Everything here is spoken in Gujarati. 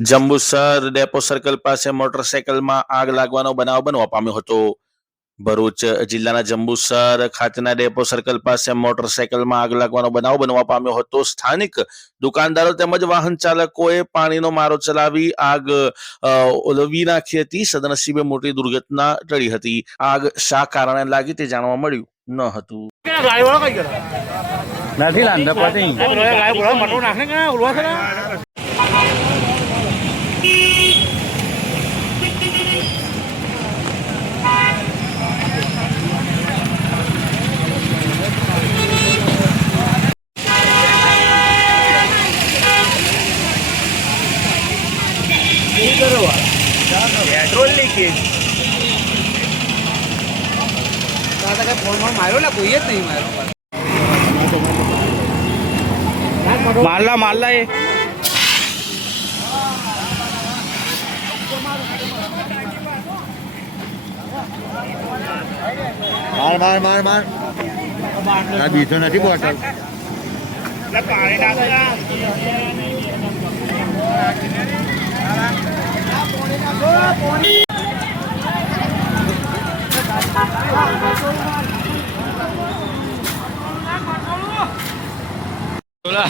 જંબુસર ડેપો સર્કલ પાસે મોટરસાયકલમાં આગ લાગવાનો બનાવ બનવા પામ્યો હતો। ભરૂચ જિલ્લાના જંબુસર ખાતેના ડેપો સર્કલ પાસે મોટરસાયકલમાં આગ લાગવાનો બનાવ બનવા પામ્યો હતો। સ્થાનિક દુકાનદારો તેમજ વાહન ચાલકોએ પાણીનો મારો ચલાવી આગ ઓલવી નાખી હતી। સદનસીબે મોટી દુર્ઘટના ટળી હતી। આગ શા કારણે લાગી તે જાણવા મળ્યું ન હતું। पेट्रोल लीकेज फोन मारो ना कोई नहीं मारो मारला ये मार मार मार मार बीचो नहीं बोतल बोला